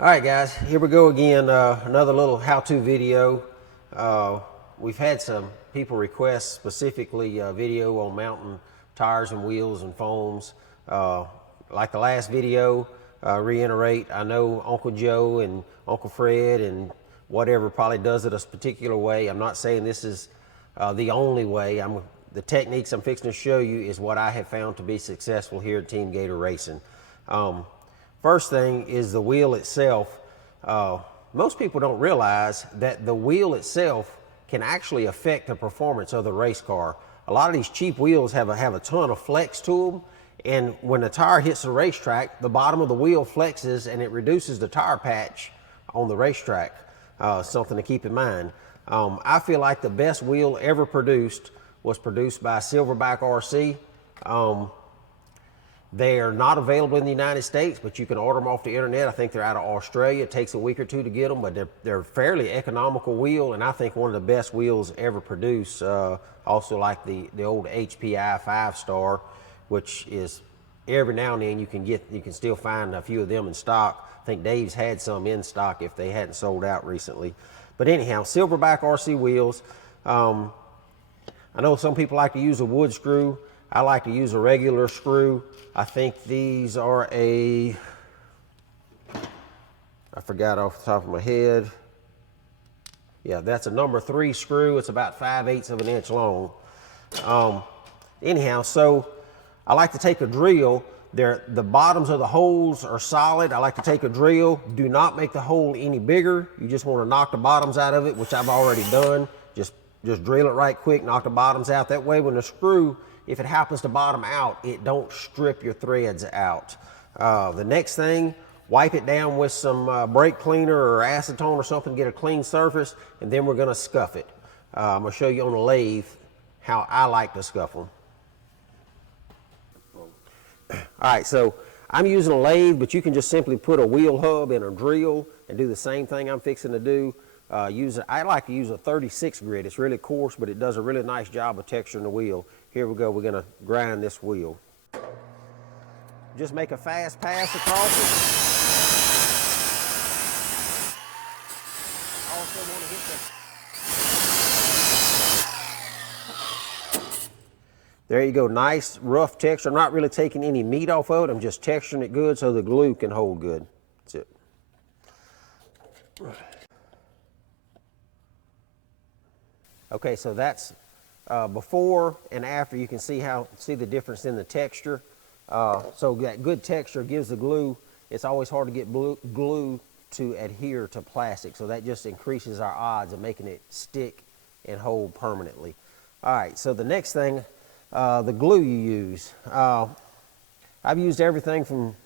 All right, guys, here we go again. Another little how-to video. We've had some people request specifically video on mounting tires and wheels and foams. Like the last video, reiterate, I know Uncle Joe and Uncle Fred and whatever probably does it a particular way. I'm not saying this is the only way. The techniques I'm fixing to show you is what I have found to be successful here at Team Gator Racing. First thing is the wheel itself. Most people don't realize that the wheel itself can actually affect the performance of the race car. A lot of these cheap wheels have a ton of flex to them, and when the tire hits the racetrack, the bottom of the wheel flexes and it reduces the tire patch on the racetrack. Something to keep in mind. I feel like the best wheel ever produced was produced by Silverback RC. They are not available in the United States, but you can order them off the internet. I think they're out of Australia. It takes a week or two to get them, but they're fairly economical wheel, and I think one of the best wheels ever produced. Also like the old HPI 5-star, which is every now and then you can still find a few of them in stock. I think Dave's had some in stock if they hadn't sold out recently. But anyhow, Silverback RC wheels. I know some people like to use a wood screw. I like to use a regular screw. I think these are I forgot off the top of my head. Yeah, that's a number 3 screw. It's about 5/8 of an inch long. Anyhow, so I like to take a drill. The bottoms of the holes are solid. I like to take a drill. Do not make the hole any bigger. You just want to knock the bottoms out of it, which I've already done. Just drill it right quick, knock the bottoms out. That way when the screw, if it happens to bottom out, it don't strip your threads out. The next thing, wipe it down with some brake cleaner or acetone or something to get a clean surface, and then we're gonna scuff it. I'm gonna show you on the lathe how I like to scuff them. All right, so I'm using a lathe, but you can just simply put a wheel hub in a drill and do the same thing I'm fixing to do. I like to use a 36 grit. It's really coarse, but it does a really nice job of texturing the wheel. Here we go, we're gonna grind this wheel. Just make a fast pass across it. Also want to hit There you go, nice rough texture. I'm not really taking any meat off of it, I'm just texturing it good so the glue can hold good. That's it. Okay, so that's before and after. You can see the difference in the texture. So that good texture gives the glue. It's always hard to get glue to adhere to plastic, so that just increases our odds of making it stick and hold permanently. All right, so the next thing, the glue you use. I've used everything from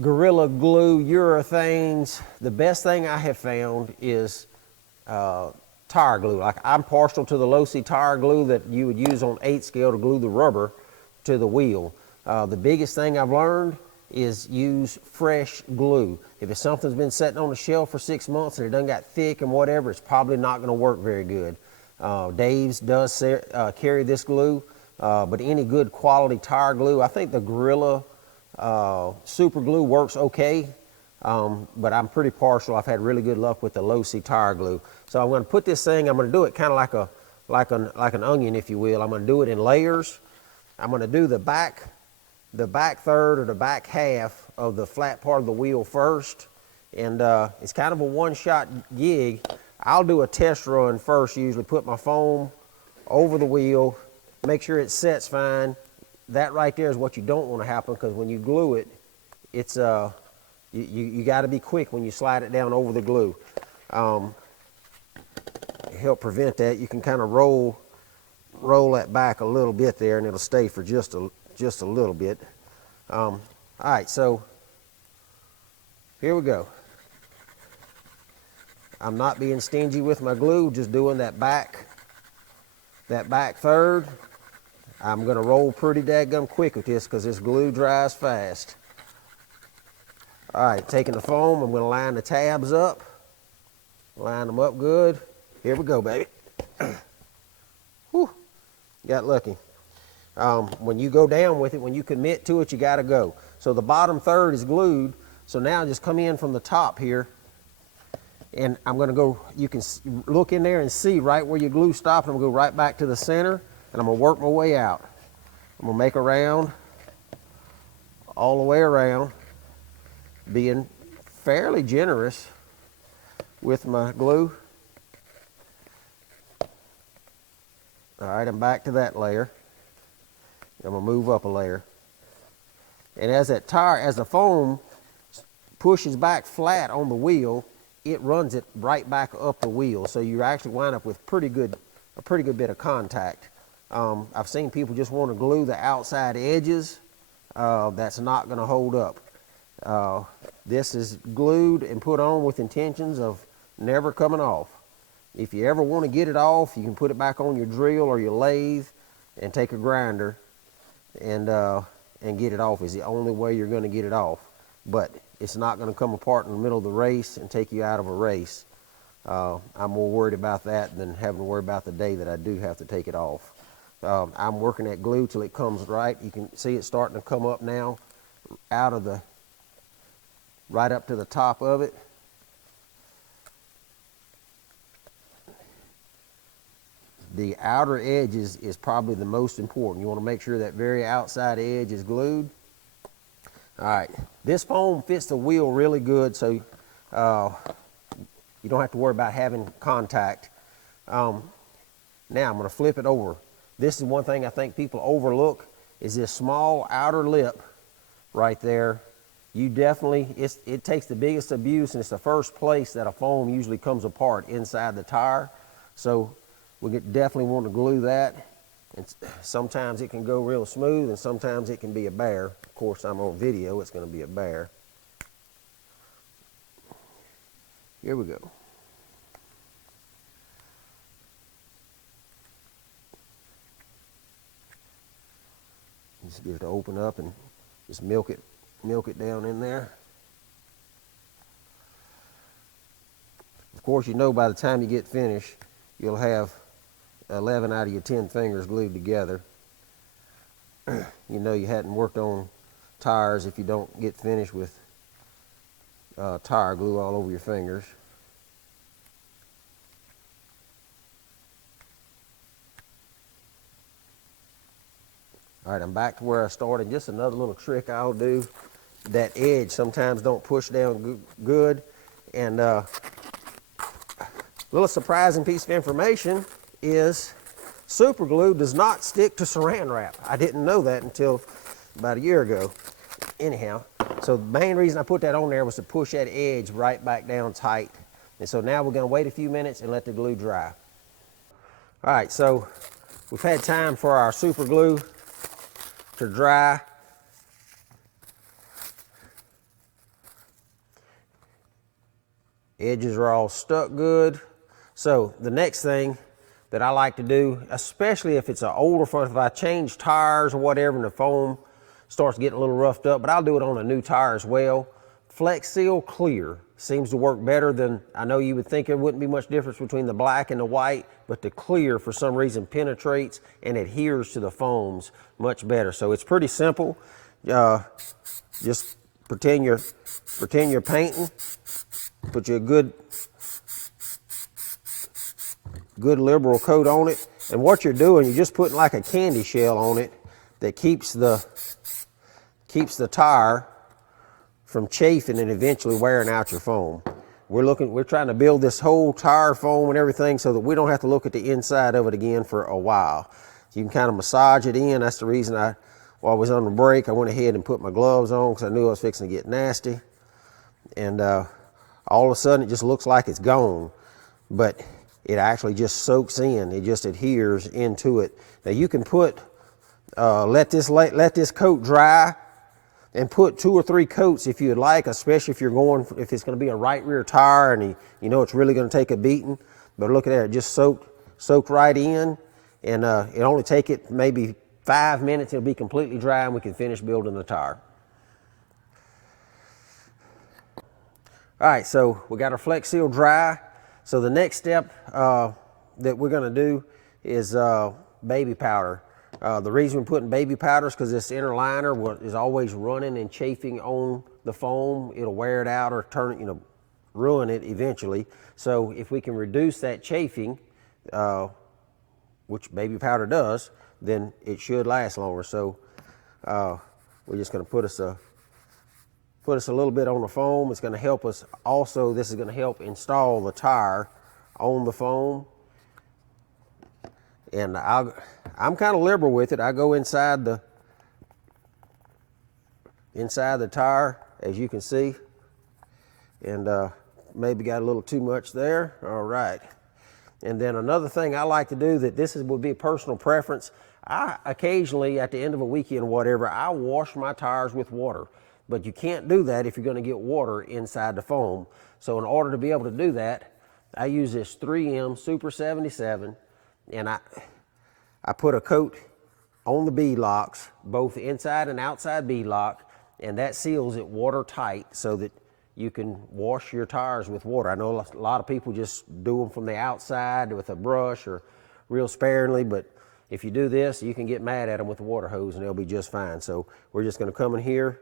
Gorilla Glue, urethanes. The best thing I have found is tire glue. Like, I'm partial to the Losi tire glue that you would use on 8 scale to glue the rubber to the wheel. The biggest thing I've learned is use fresh glue. If it's something's been sitting on the shelf for 6 months and it done got thick and whatever, it's probably not going to work very good. Dave's does carry this glue, but any good quality tire glue, I think the Gorilla Super Glue works okay. But I'm pretty partial. I've had really good luck with the Losi tire glue. So I'm going to put this thing, I'm going to do it kind of like an onion, if you will. I'm going to do it in layers. I'm going to do the back third or the back half of the flat part of the wheel first. And it's kind of a one-shot gig. I'll do a test run first, usually put my foam over the wheel, make sure it sets fine. That right there is what you don't want to happen, because when you glue it, it's you got to be quick when you slide it down over the glue. Help prevent that. You can kind of roll that back a little bit there, and it'll stay for just a little bit. All right, so here we go. I'm not being stingy with my glue, just doing that back third. I'm going to roll pretty daggum quick with this because this glue dries fast. All right, taking the foam, I'm going to line the tabs up. Line them up good. Here we go, baby. Whew, got lucky. When you go down with it, when you commit to it, you got to go. So the bottom third is glued. So now just come in from the top here, and I'm going to go, you can look in there and see right where your glue stopped. I'm going to go right back to the center, and I'm going to work my way out. I'm going to make a round all the way around, being fairly generous with my glue. All right, I'm back to that layer. I'm going to move up a layer. And as that tire, as the foam pushes back flat on the wheel, it runs it right back up the wheel. So you actually wind up with a pretty good bit of contact. I've seen people just want to glue the outside edges. That's not going to hold up. This is glued and put on with intentions of never coming off. If you ever want to get it off, you can put it back on your drill or your lathe and take a grinder and get it off. Is the only way you're going to get it off. But it's not going to come apart in the middle of the race and take you out of a race. I'm more worried about that than having to worry about the day that I do have to take it off. I'm working that glue till it comes right. You can see it starting to come up now, right up to the top of it. The outer edges is probably the most important. You want to make sure that very outside edge is glued. All right, this foam fits the wheel really good, so you don't have to worry about having contact. Now I'm going to flip it over. This is one thing I think people overlook, is this small outer lip right there. You definitely, it takes the biggest abuse, and it's the first place that a foam usually comes apart inside the tire. So we definitely want to glue that. And sometimes it can go real smooth, and sometimes it can be a bear. Of course, I'm on video, it's going to be a bear. Here we go. Just get it to open up and just milk it down in there. Of course, you know by the time you get finished, you'll have 11 out of your 10 fingers glued together. You know you hadn't worked on tires if you don't get finished with tire glue all over your fingers. All right, I'm back to where I started. Just another little trick I'll do. That edge sometimes don't push down good. And a little surprising piece of information is super glue does not stick to saran wrap. I didn't know that until about a year ago. Anyhow, so the main reason I put that on there was to push that edge right back down tight. And so now we're going to wait a few minutes and let the glue dry. All right, so we've had time for our super glue to dry. Edges are all stuck good. So the next thing that I like to do, especially if it's an older foam, if I change tires or whatever and the foam starts getting a little roughed up, but I'll do it on a new tire as well. Flex Seal Clear seems to work better than, I know you would think there wouldn't be much difference between the black and the white, but the clear for some reason penetrates and adheres to the foams much better. So it's pretty simple. Just pretend you're painting. Put you a good liberal coat on it. And what you're doing, you're just putting like a candy shell on it that keeps the tire from chafing and eventually wearing out your foam. We're trying to build this whole tire foam and everything so that we don't have to look at the inside of it again for a while. You can kind of massage it in. That's the reason while I was on the break, I went ahead and put my gloves on because I knew I was fixing to get nasty. And all of a sudden it just looks like it's gone, but it actually just soaks in. It just adheres into it. Now you can let this coat dry and put 2 or 3 coats if you'd like, especially if it's going to be a right rear tire and you know it's really going to take a beating. But look at that, it just soaked right in, and it only take it maybe 5 minutes. It'll be completely dry and we can finish building the tire. All right, so we got our Flex Seal dry. So the next step that we're going to do is baby powder. The reason we're putting baby powder is because this inner liner is always running and chafing on the foam. It'll wear it out or turn it, ruin it eventually. So if we can reduce that chafing, which baby powder does, then it should last longer. So we're just going to put us a little bit on the foam. It's going to help us also. This is going to help install the tire on the foam. And I'm kind of liberal with it. I go inside the tire, as you can see, and maybe got a little too much there. All right. And then another thing I like to do, would be a personal preference. I occasionally, at the end of a weekend or whatever, I wash my tires with water. But you can't do that if you're going to get water inside the foam. So in order to be able to do that, I use this 3M Super 77, and I put a coat on the bead locks, both inside and outside bead lock, and that seals it watertight so that you can wash your tires with water. I know a lot of people just do them from the outside with a brush or real sparingly, but if you do this, you can get mad at them with the water hose and they'll be just fine. So we're just going to come in here.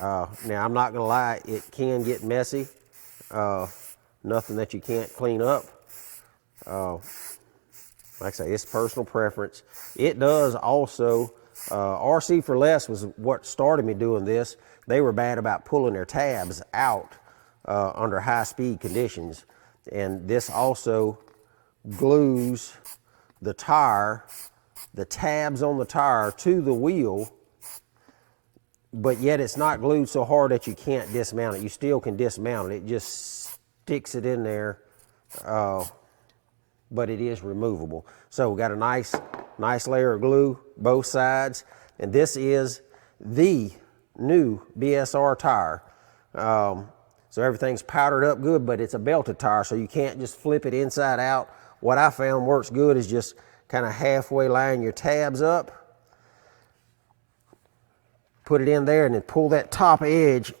Now, I'm not going to lie, it can get messy. Nothing that you can't clean up. Like I say, it's personal preference. It does also, RC for Less was what started me doing this. They were bad about pulling their tabs out under high speed conditions. And this also glues the tire, the tabs on the tire to the wheel, but yet it's not glued so hard that you can't dismount it. You still can dismount it. It just sticks it in there, but it is removable. So we got a nice layer of glue, both sides, and this is the new BSR tire. So everything's powdered up good, but it's a belted tire, so you can't just flip it inside out. What I found works good is just kind of halfway line your tabs up, put it in there, and then pull that top edge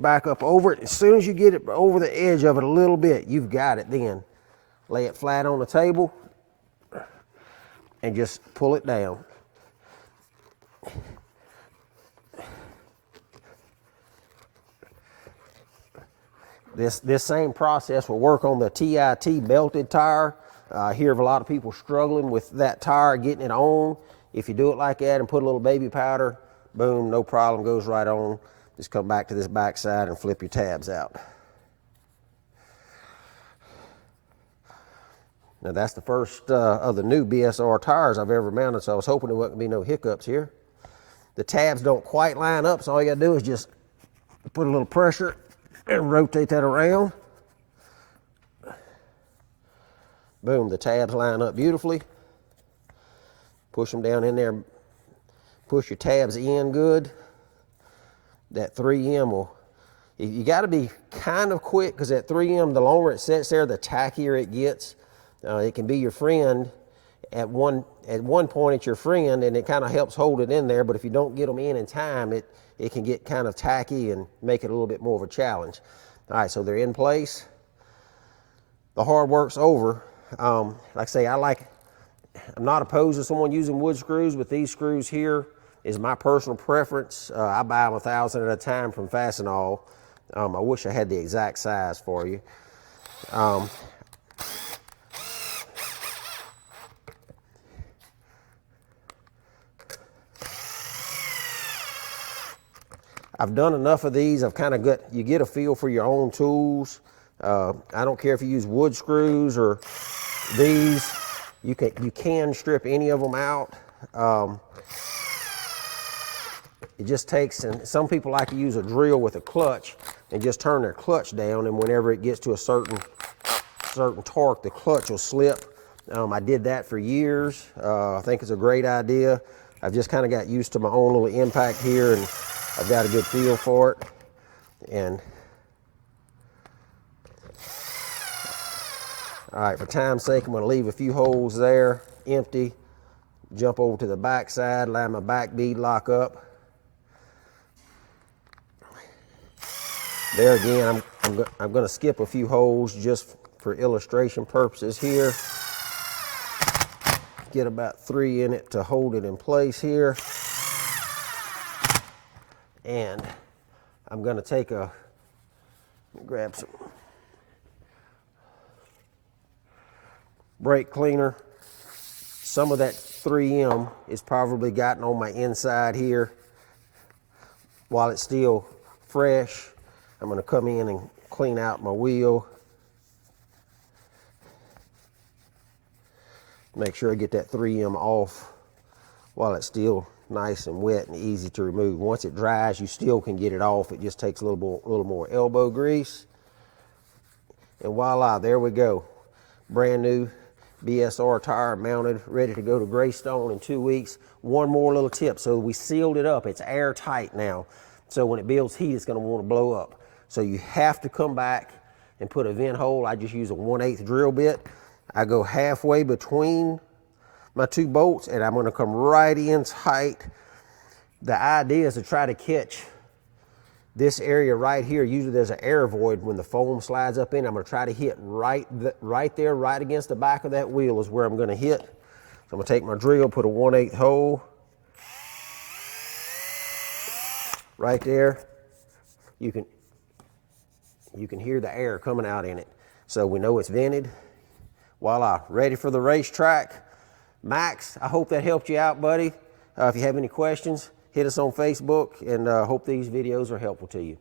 back up over it. As soon as you get it over the edge of it a little bit, you've got it then. Lay it flat on the table and just pull it down. This same process will work on the TIT belted tire. I hear of a lot of people struggling with that tire, getting it on. If you do it like that and put a little baby powder, boom, no problem, goes right on. Just come back to this back side and flip your tabs out. Now that's the first of the new BSR tires I've ever mounted, so I was hoping there wouldn't be no hiccups here. The tabs don't quite line up, so all you gotta do is just put a little pressure and rotate that around. Boom, the tabs line up beautifully. Push them down in there, push your tabs in good. That 3M will, you gotta be kind of quick, because that 3M, the longer it sits there, the tackier it gets. It can be your friend. At one point it's your friend, and it kind of helps hold it in there, but if you don't get them in time, it can get kind of tacky and make it a little bit more of a challenge. All right, so they're in place. The hard work's over. Like I say, I'm not opposed to someone using wood screws, but these screws here is my personal preference. I buy them 1,000 at a time from Fastenal. I wish I had the exact size for you. I've done enough of these. I've kind of you get a feel for your own tools. I don't care if you use wood screws or these. You can strip any of them out. It just takes, and some people like to use a drill with a clutch and just turn their clutch down, and whenever it gets to a certain torque, the clutch will slip. I did that for years. I think it's a great idea. I've just kind of got used to my own little impact here, and I've got a good feel for it. And all right, for time's sake, I'm going to leave a few holes there empty. Jump over to the back side, line my back bead lock up. There again, I'm going to skip a few holes just for illustration purposes here. get about 3 in it to hold it in place here. And I'm going to take grab some brake cleaner. Some of that 3M is probably gotten on my inside here while it's still fresh. I'm going to come in and clean out my wheel. Make sure I get that 3M off while it's still nice and wet and easy to remove. Once it dries, you still can get it off. It just takes a little more elbow grease. And voila, there we go. Brand new BSR tire mounted, ready to go to Greystone in 2 weeks. One more little tip. So we sealed it up. It's airtight now. So when it builds heat, it's going to want to blow up. So you have to come back and put a vent hole. I just use a 1/8 drill bit. I go halfway between my 2 bolts and I'm going to come right in tight. The idea is to try to catch this area right here. Usually there's an air void when the foam slides up in. I'm going to try to hit right there, right against the back of that wheel is where I'm going to hit. So I'm going to take my drill, put a 1/8 hole right there. You can hear the air coming out in it. So we know it's vented. Voila, ready for the racetrack. Max, I hope that helped you out, buddy. If you have any questions, hit us on Facebook, and hope these videos are helpful to you.